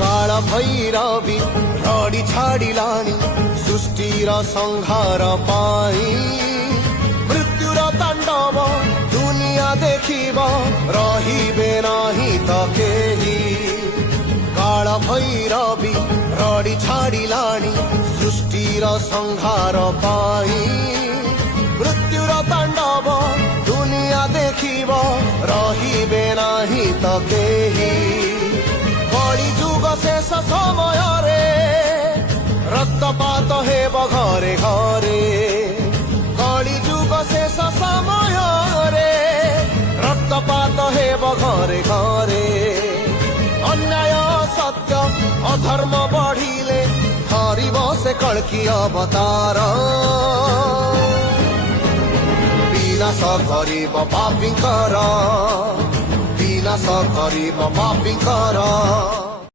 काल भैरवी रडी छाडिलानी सृष्टिर संहार पाई मृत्युर ताण्डव दुनिया देखिब रहिबे नाही त केही काल भैरवी रडी छाडिलानी सृष्टिर संहार पाई मृत्युर ताण्डव दुनिया देखिब रहिबे नाही त केही कଳି जुग शेष समय रे रक्तपात हेब घरे घरे कଳି जुग शेष समय रे रक्तपात हेब घरे घरे अन्याय सत्य अधर्म बढ़िले धरिब से कल्की अवतार विनाश गरिब पापींकर विनाश गरिब पापींकर